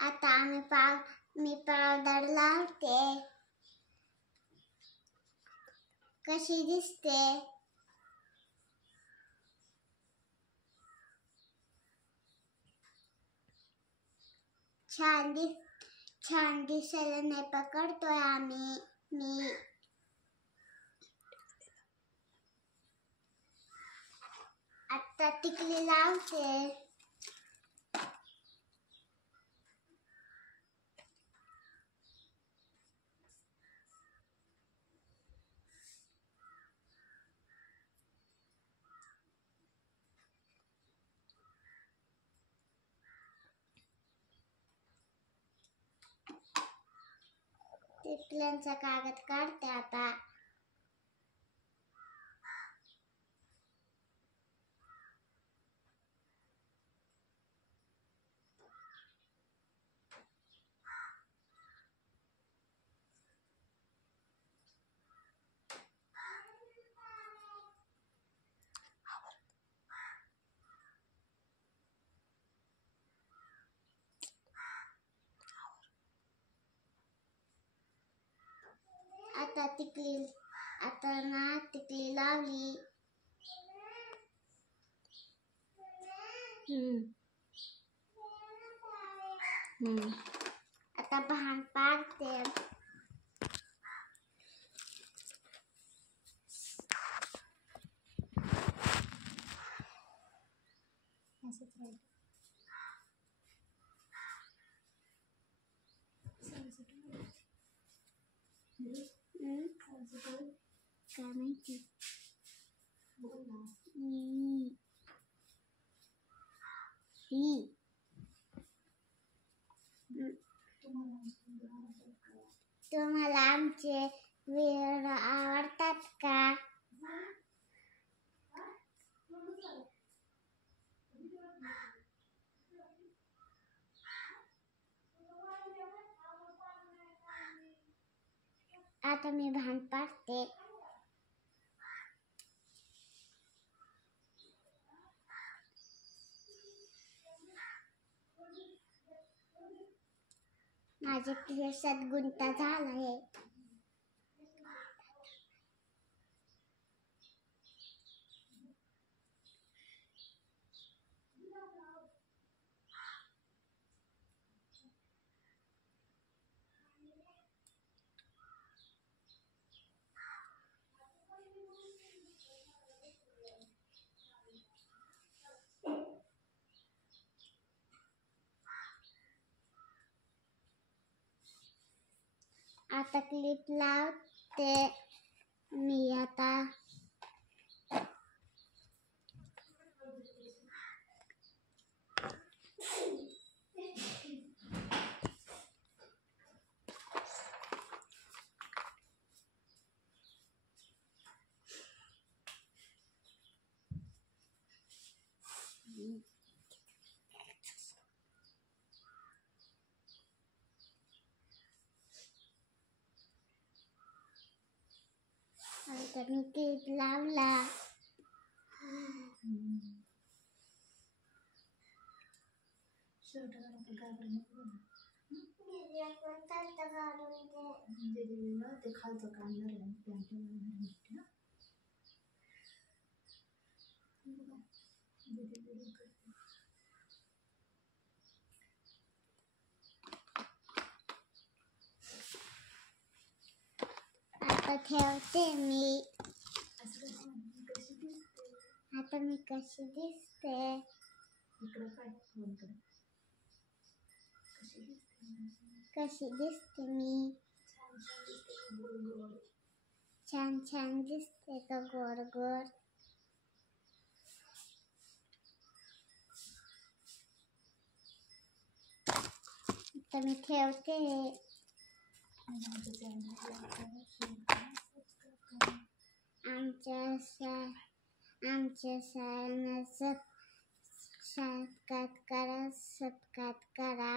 आता मी पावडर लावते. कशी दिसते? छान दिसायला नाही पकडतोय आम्ही. मी आता टिकली लावते. टिकल्यांचा कागद काढते आता. आता टिकली लावली. आता भांग पाडते. काय माहिती. तुम्हाला आमचे व्हिडिओ आवडतात का? आता मी भांग पाडते. माझ्या केसात गुंता झाला आहे. आता क्लिप लावते मी. आता मी क्लिप लावला. ते खालचं काढणार आहे. आता ठेवते मी. आता मी कशी दिसते? कशी दिसते मी? छान दिसते का गोड गोड? आता मी ठेवते. आमच्या सगळ्यांना सबस्क्राईब करा.